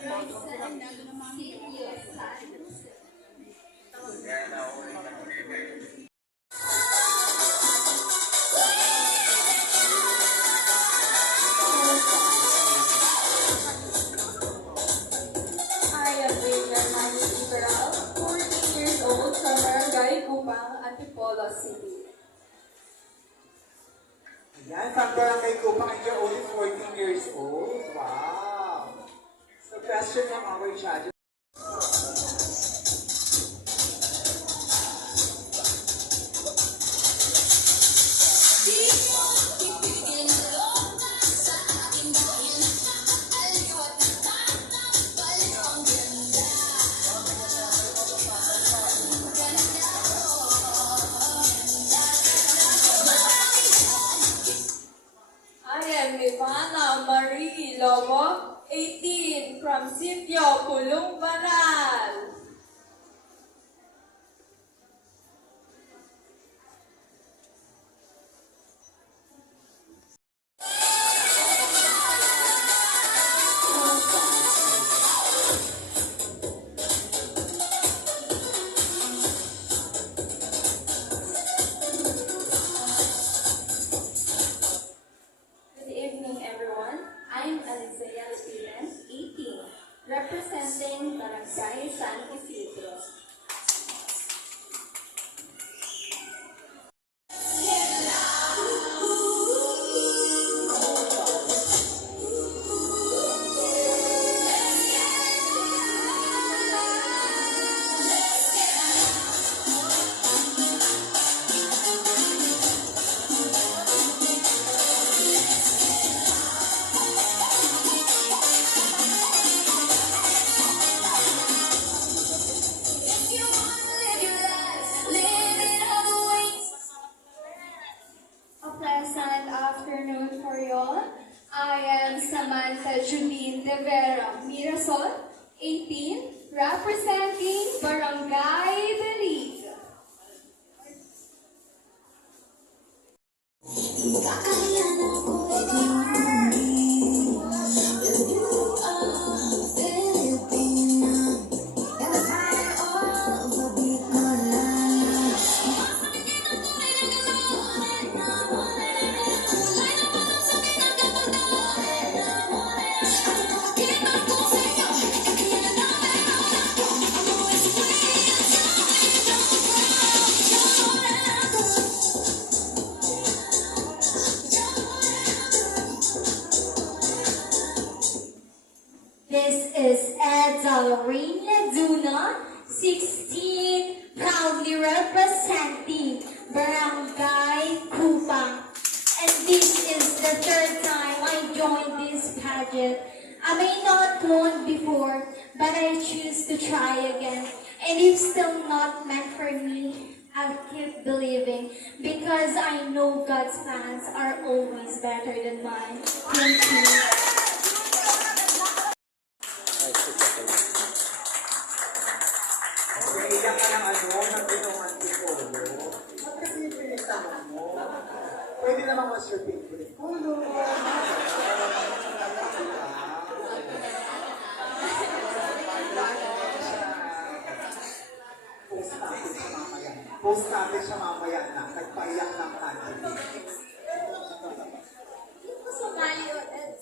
am Rainier Manny Iberal, 14 years old from Barangay Kupang, Antipolo City. Yan, from Barangay Kupang, and you're only 14 years old. Wow. So question from our judges. I am Ivana Marie Lobo, 18, from Sitio Pulong Banal. Good evening, everyone. I'm Alizea Stevens, 18, representing Barangay San Isidro. A pleasant afternoon for you all. I am Samantha Judine De Vera Mirasol, 18, representing Barangay Delig. This is Edel Reina Duna, 16, proudly representing Barangay Kupang. And this is the third time I joined this pageant. I may not won before, but I choose to try again. And if still not meant for me, I'll keep believing because I know God's plans are always better than mine. Thank you. Naiiyak ka ng ng itong antipolo. Ba't kasi yung pinitanong mo? Pwede naman what's your favorite color? Post natin siya mamaya na. Nagpaiyak ng antipolo. Somali and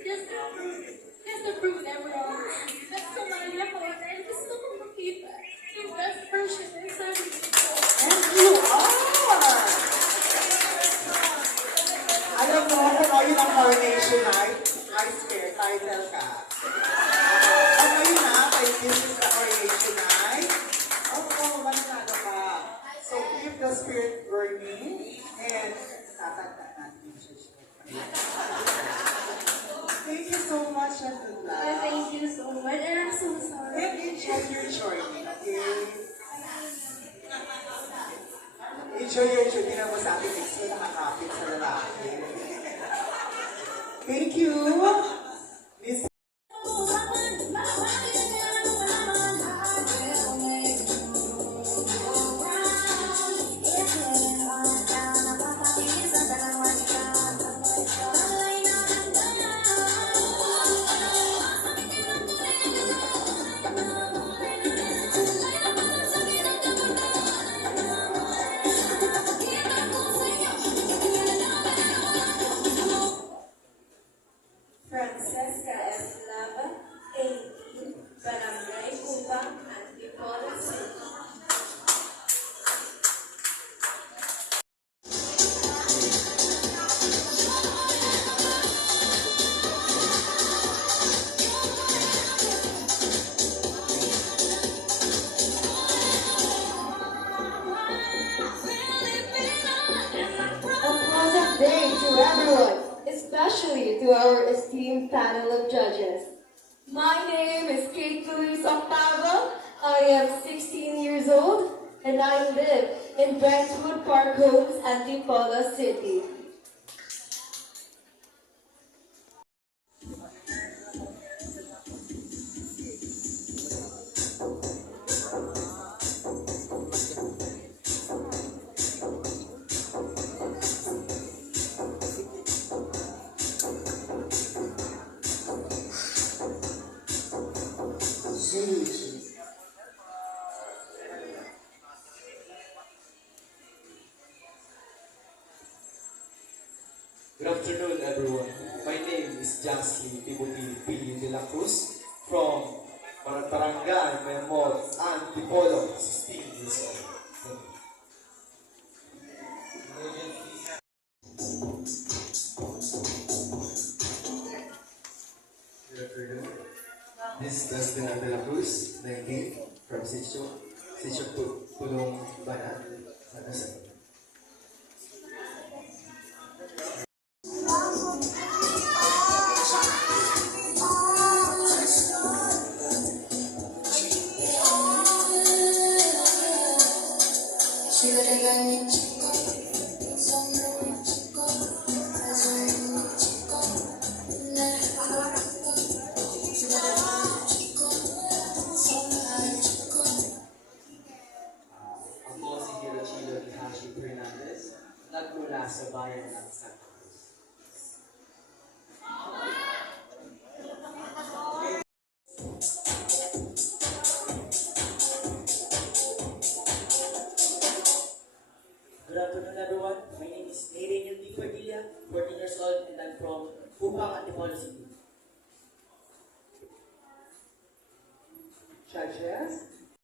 just to prove everyone that Somali ako and gusto ko makita yung best version ng sarili ko. And you are! Alam mo, kung ngayon ang coronation night, I swear, title ka. At ngayon na, kay this is the coronation night. Oo, mananalo ka. So keep the spirit burning and tatanda natin yung church. Thank you so much, and good luck. Thank you so much and I'm so sorry. And enjoy your journey, okay? Enjoy your journey na mo sa ating next na nakakapit sa lalaki. Thank you. Miss esteemed panel of judges. My name is Kate Luis Octavo. I am 16 years old and I live in Brentwood Park Homes, Antipolo City. Good afternoon, everyone. My name is Jasly Timothy P. de la Cruz from Barangay Memot, Antipolo, 16 years old. Thank you. Good afternoon. This is Dustin de la Cruz, 19, from Sitio Pulong Banat, Nagasan. Ako si Hiroshiro Ihashi Fernandez, nagmula sa bayan ng Santa Cruz. Good afternoon, everyone. My name is Nathaniel D. Padilla, 14 years old, and I'm from Upang, Antipolo City. Judges,